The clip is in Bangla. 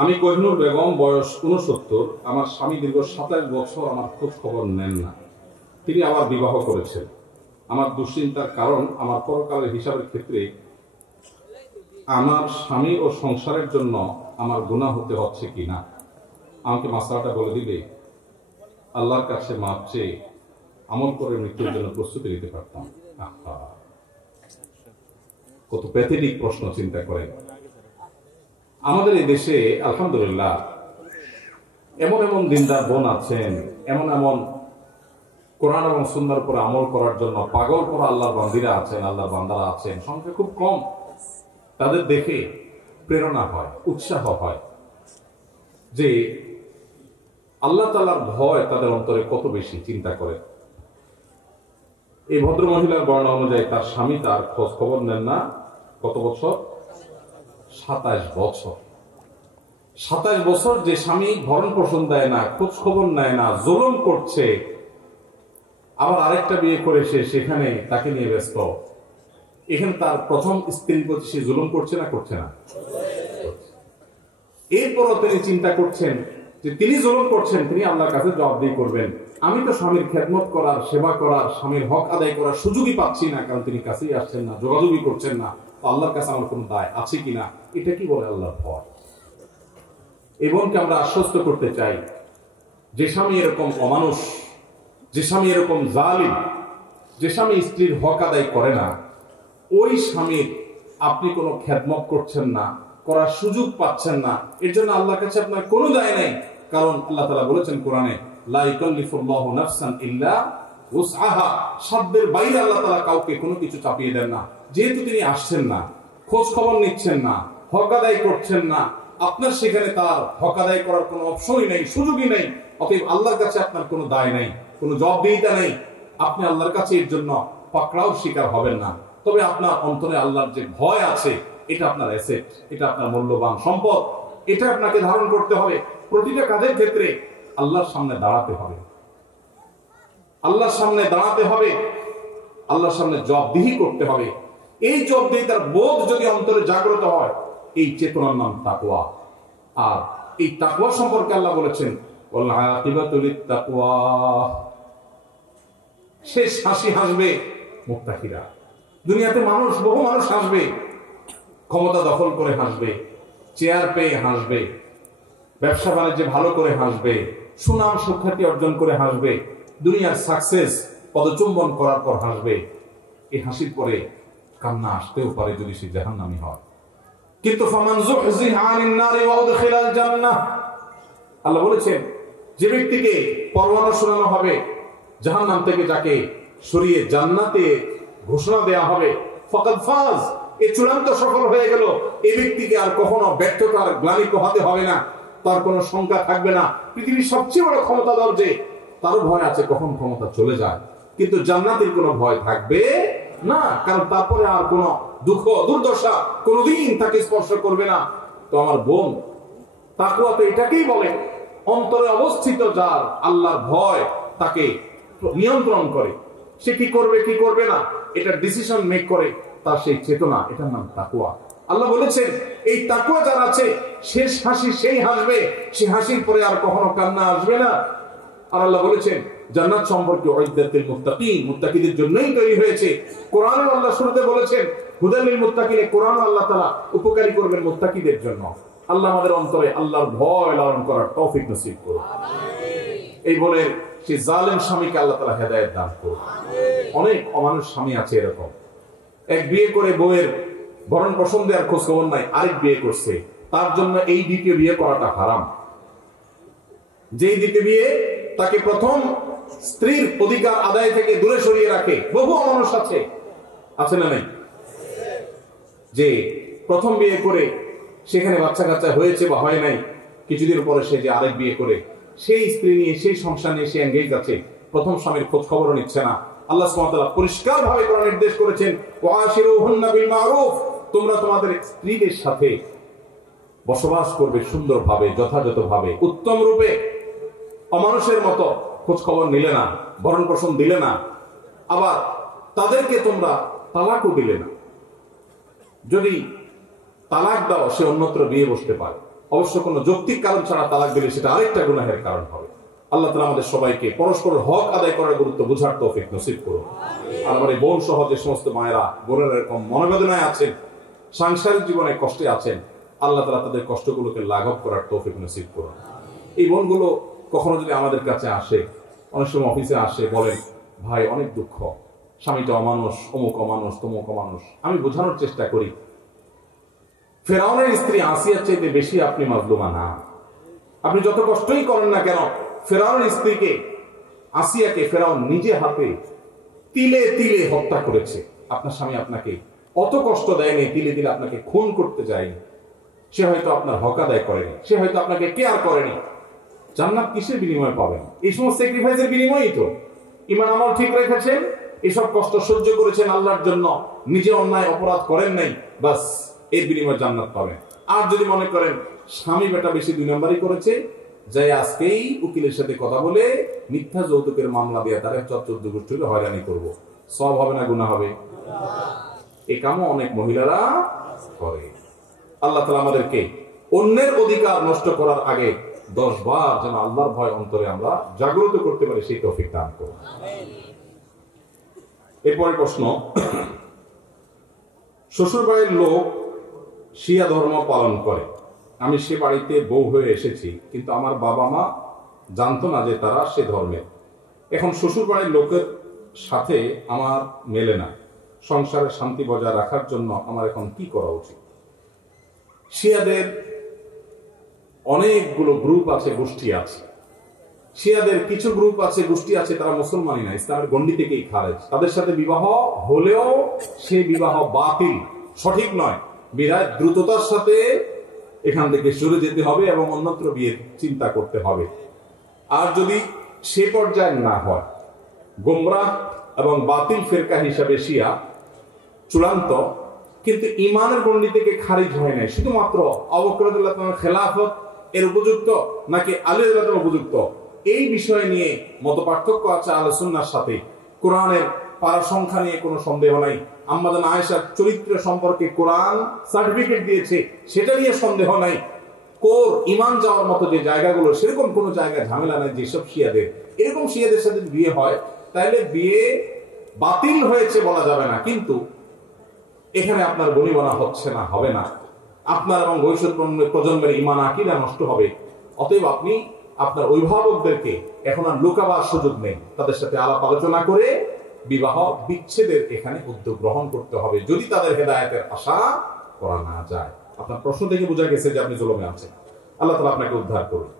আমি কোহিনুর বেগম, বয়স 69। আমার স্বামী দীর্ঘ 27 বছর আমার খোঁজ খবর নেন না। তিনি আবার বিবাহ করেছেন। আমার দুশ্চিন্তার কারণ, আমার পরকালের হিসাবের ক্ষেত্রে আমার স্বামী ও সংসারের জন্য আমার গুনাহ হতে হচ্ছে কিনা। আমাকে মাসলাটা বলে দিলে আল্লাহর কাছে মাপ চেয়ে আমল করে মৃত্যুর জন্য প্রস্তুতি নিতে পারতাম। কত প্যাথেটিক প্রশ্ন, চিন্তা করেন। আমাদের এই দেশে আলহামদুলিল্লাহ এমন এমন দিনদার বোন আছেন, এমন এমন কোরআন এবং সুন্নাহর উপর আমল করার জন্য পাগল করা আল্লাহর বান্দিরা আছেন, আল্লাহর বান্দারা আছেন, সংখ্যা খুব কম। তাদের দেখে প্রেরণা হয়, উৎসাহ হয় যে আল্লাহ তাআলার ভয় তাদের অন্তরে কত বেশি, চিন্তা করে। এই ভদ্র মহিলার বর্ণনা অনুযায়ী তার স্বামী তার খোঁজ খবর নেন না। কত বছর? 27 বছর। 27 বছর যে স্বামী ভরণ পোষণ দেয় না, খোঁজ খবর নেয় না, জুলুম করছে, আবার আরেকটা বিয়ে করে সেখানে তাকে নিয়ে ব্যস্ত। এখানে তার প্রথম স্ত্রীর প্রতি সে জুলুম করছে না, করছে না? এরপরও তিনি চিন্তা করছেন যে তিনি জুলুম করছেন, তিনি আল্লাহর কাছে জবাবদিহি করবেন। আমি তো স্বামীর খেদমত করার, সেবা করার, স্বামীর হক আদায় করার সুযোগই পাচ্ছি না, কারণ তিনি কাছেই আসছেন না, যোগাযোগই করছেন না। আল্লাহর কাছে আমার কোনো দায় আছে কিনা? এটা কি বলে আল্লাহর ভয়? এমনকি আমরা আশ্বস্ত করতে চাই, যে স্বামী এরকম অমানুষ, যে স্বামী এরকম জালিম, যে স্বামী স্ত্রীর হক আদায় করে না, ওই স্বামীর আপনি কোনো খেদমত করছেন না, করার সুযোগ পাচ্ছেন না, এর জন্য আল্লাহর কাছে আপনার কোনো দায় নেই। কারণ আল্লাহ তাআলা বলেছেন কোরআনে, লা ইউকাল্লিফুল্লাহু নাফসান ইল্লা উসআহা। সাধ্যের বাইরে আল্লাহ তাআলা কাউকে কোনো কিছু চাপিয়ে দেন না। যেহেতু তিনি আসছেন না, খোঁজ খবর নিচ্ছেন না, হক আদায় করছেন না, আপনার সেখানে তার হক আদায় করার কোনো অপশনই নেই, সুযোগই নেই। অতএব আল্লাহর কাছে আপনার কোনো দায় নেই, কোনো জবাবদিহিতা নেই। আপনি আল্লাহর কাছে এর জন্য পাকড়াও শিকার হবেন না। তবে আপনার অন্তরে আল্লাহর যে ভয় আছে, এটা আপনার অ্যাসেট, এটা আপনার মূল্যবান সম্পদ, এটা আপনাকে ধারণ করতে হবে। প্রতিটা কাজের ক্ষেত্রে আল্লাহর সামনে দাঁড়াতে হবে, আল্লাহর সামনে দাঁড়াতে হবে, আল্লাহর সামনে জবাবদিহি করতে হবে। এই জবাবদিহিতার বোধ যদি অন্তরে জাগ্রত হয়, এই চেতনার নাম তাকওয়া। আর এই তাকওয়া সম্পর্কে আল্লাহ বলেছেন, ওয়াল আকিবাতু লিত-তাকওয়া। শেষ হাসি হাসবে মুত্তাকিরা। দুনিয়াতে মানুষ, বহু মানুষ হাসবে, ক্ষমতা দখল করে হাসবে, চেয়ার পেয়ে হাসবে, ব্যবসা বাণিজ্যে ভালো করে হাসবে, সুনাম সুখ্যাতি অর্জন করে হাসবে, দুনিয়ার সাকসেস পদচুম্বন করার পর হাসবে। এই হাসির পরে কান্না আসতেও পারে যদি সে জাহান্নামী হয়। কিন্তু ফামান যুহজিহা আনিন নারি ওয়া উদখিলাল জান্নাহ, আল্লাহ বলেছেন, যে ব্যক্তিকে পরওয়ানা শোনানো হবে জাহান্নাম থেকে, যাকে সরিয়ে জান্নাতে ঘোষণা দেয়া হবে, ফাকাদ ফাজ, এ চূড়ান্ত সফল হয়ে গেল। এই ব্যক্তিকে আর কখনো ব্যর্থতার গ্লানি পোহাতে হবে না, তার কোনো শঙ্কা থাকবে না। পৃথিবীর সবচেয়ে বড় ক্ষমতাধর যে, তারও ভয় আছে কখন ক্ষমতা চলে যায়, কিন্তু জান্নাতের কোনো ভয় থাকবে না, কারণ তারপরে আর কোনো দুঃখ দুর্দশা কোনোদিন তাকে স্পর্শ করবে না। তো আমার বোন, তাকওয়া তো এটাকেই বলে, অন্তরে অবস্থিত যার আল্লাহর ভয় তাকে নিয়ন্ত্রণ করে, সে কি করবে কি করবে না এটা ডিসিশন মেক করে, তার সেই চেতনা, এটার নাম তাকওয়া। আল্লাহ বলেছেন, এই তাকওয়া যার আছে, শেষ হাসি সেই হাসবে, সে হাসির পরে আর কখনো কান্না আসবে না। আর আল্লাহ বলেছেন, জান্নাত সম্পর্কে উইদ্দাতুল মুত্তাকিন, মুত্তাকিদের জন্যই তৈরি হয়েছে। কোরআনে আল্লাহ শুরুতে বলেছেন, হুদাল লিল মুত্তাকিন, কোরআন আল্লাহ তাআলা উপকারী করবেন মুত্তাকিদের জন্য। আল্লাহ আমাদের অন্তরে আল্লাহর ভয় লালন করার তৌফিক নসিব করুন। এই বলে সেই জালেম স্বামীকে আল্লাহ তাআলা হেদায়েত দান করুন। অনেক অমানুষ স্বামী আছে এরকম, এক বিয়ে করে বউয়ের ভরণ পোষণ দেওয়ার খোঁজ খবর নাই, আরেক বিয়ে করছে, তার জন্য এই দ্বিতীয় বিয়ে করাটা হারাম। যেই দ্বিতীয় বিয়ে তাকে প্রথম স্ত্রীর অধিকার আদায় থেকে দূরে সরিয়ে রাখে, বহু অমানুষ আছে, আছে না নাই? যে প্রথম বিয়ে করে সেখানে বাচ্চা কাচ্চা হয়েছে বা হয় নাই, কিছুদিন পরে সে যে আরেক বিয়ে করে সেই স্ত্রী নিয়ে, সেই সংসার নিয়ে সে এঙ্গেজ আছে, প্রথম স্বামীর খোঁজ খবরও নিচ্ছে না। আল্লাহ সুবহানাহু ওয়া তাআলা পরিষ্কার ভাবে কোরআনে নির্দেশ করেছেন, ওয়াশিরুহুন্না বিল মারুফ, তোমরা তোমাদের স্ত্রীদের সাথে বসবাস করবে সুন্দরভাবে, যথাযথভাবে, উত্তম রূপে। অমানুষের মতো খোঁজ খবর নিলে না, ভরণ পোষণ দিলে না, আবার তাদেরকে তোমরা তালাকও দিলে না। যদি তালাক দাও, সে অন্যত্র বিয়ে বসতে পারে, অবশ্য কোনো যৌক্তিক কারণ ছাড়া তালাক দিলে সেটা আরেকটা গুনাহের কারণ হবে। আল্লাহ তাআলা আমাদের সবাইকে পরস্পরের হক আদায় করার গুরুত্ব বোঝার তৌফিক নসিব করুন। আর আমার এই বোন সহ যে সমস্ত মায়েরা বোনের এরকম মনোবেদনায় আছেন, সাংসারিক জীবনে কষ্টে আছেন, আল্লাহ তাআলা তাদের কষ্টগুলোকে লাঘব করার তৌফিক নসিব করুন। এই বোনগুলো কখনো যদি আমাদের কাছে আসে, অনেক সময় অফিসে আসে, বলেন ভাই অনেক দুঃখ, স্বামীটা অমানুষ, অমুক অমানুষ, তমুক অমানুষ। আমি বোঝানোর চেষ্টা করি, ফেরাউনের স্ত্রী আসিয়ার চাইতে বেশি আপনি মাজলুমা না। আপনি যত কষ্টই করেন না কেন, ফেরাউনের স্ত্রীকে, আসিয়াকে ফেরাউন নিজে হাতে তিলে তিলে হত্যা করেছে। আপনার স্বামী আপনাকে অত কষ্ট দেয়নি, তিলে তিলে আপনাকে খুন করতে যায়নি। সে হয়তো আপনার হক আদায় করেনি, সে হয়তো আপনাকে কেয়ার করেনি। জান্নাত কিসের বিনিময়ে পাবেন? এই সমস্ত স্যাক্রিফাইসের বিনিময়েই তো। ঈমান আমল ঠিক রেখেছেন, এসব কষ্ট সহ্য করেছেন আল্লাহর জন্য, নিজে অন্যায় অপরাধ করেন নাই, বাস এর বিনিময়ে জান্নাত পাবেন। আর যদি মনে করেন স্বামী বেটা বেশি 2 নম্বরই করেছে, যাই আজকেই উকিলের সাথে কথা বলে মিথ্যা যৌতুকের মামলা দিয়ে তারা 14 গোষ্ঠীকে হয়রানি করব, সব হবে না গুনাহ হবে? এই কামও অনেক মহিলারা করে। আল্লাহ তাআলা আমাদেরকে অন্যের অধিকার নষ্ট করার আগে 10 বার যেন আল্লাহর ভয় অন্তরে আমরা জাগ্রত করতে পারি, সেই তৌফিক দান করুন। এরপরের প্রশ্ন, শ্বশুর বাড়ির লোক শিয়া ধর্ম পালন করে, আমি সে বাড়িতে বউ হয়ে এসেছি, কিন্তু আমার বাবা মা জানতো না যে তারা সে ধর্মের। এখন শ্বশুর বাড়ির লোকের সাথে আমার মেলে না, সংসারের শান্তি বজায় রাখার জন্য আমার এখন কি করা উচিত? শিয়াদের অনেকগুলো গ্রুপ আছে, গোষ্ঠী আছে। শিয়াদের কিছু গ্রুপ আছে, গোষ্ঠী আছে, তারা মুসলমানই না, ইসলামের গণ্ডি থেকেই খারেজ। তাদের সাথে বিবাহ হলেও সে বিবাহ বাতিল, সঠিক নয়, বিরাট দ্রুততার সাথে এখান থেকে সরে যেতে হবে এবং অন্যত্র বিয়ের চিন্তা করতে হবে। আর যদি সে পর্যায়ে না হয়, গোমরাহ এবং বাতিল ফেরকা হিসাবে শিয়া চূড়ান্ত, কিন্তু ইমানের গণ্ডি থেকে খারিজ হয় নাই, শুধুমাত্র আবু বকর রাদিয়াল্লাহু তাআলার খেলাফত এর উপযুক্ত নাকি আলী রাদিয়াল্লাহু তাআলার উপযুক্ত, এই বিষয় নিয়ে মত পার্থক্য আছে আহলে সুন্নাহর সাথে। কোরআনের পারা সংখ্যা নিয়ে কোনো সন্দেহ নাই। আম্মা জান আয়েশার চরিত্র সম্পর্কে কোরআন সার্টিফিকেট দিয়েছে, সেটা নিয়ে সন্দেহ নাই। কোর ইমান যাওয়ার মতো যে জায়গাগুলো, সেরকম কোনো জায়গা ঝামেলা নাই যেসব শিয়াদের। এরকম শিয়াদের সাথে বিয়ে হয়, তাইলে বিয়ে বাতিল হয়েছে বলা যাবে না, কিন্তু এখানে আপনার বনিবনা হচ্ছে না, হবে না, আপনার এবং ভবিষ্যৎ প্রজন্মের ইমান আকীদা নষ্ট হবে। অতএব আপনি আপনার অভিভাবকদেরকে এখন আর লুকাবার সুযোগ নেই, তাদের সাথে আলাপ আলোচনা করে বিবাহ বিচ্ছেদের এখানে উদ্যোগ গ্রহণ করতে হবে, যদি তাদের হেদায়েতের আশা করা না যায়। আপনার প্রশ্ন থেকে বোঝা গেছে যে আপনি জুলুমে আছেন। আল্লাহ তাআলা আপনাকে উদ্ধার করুন।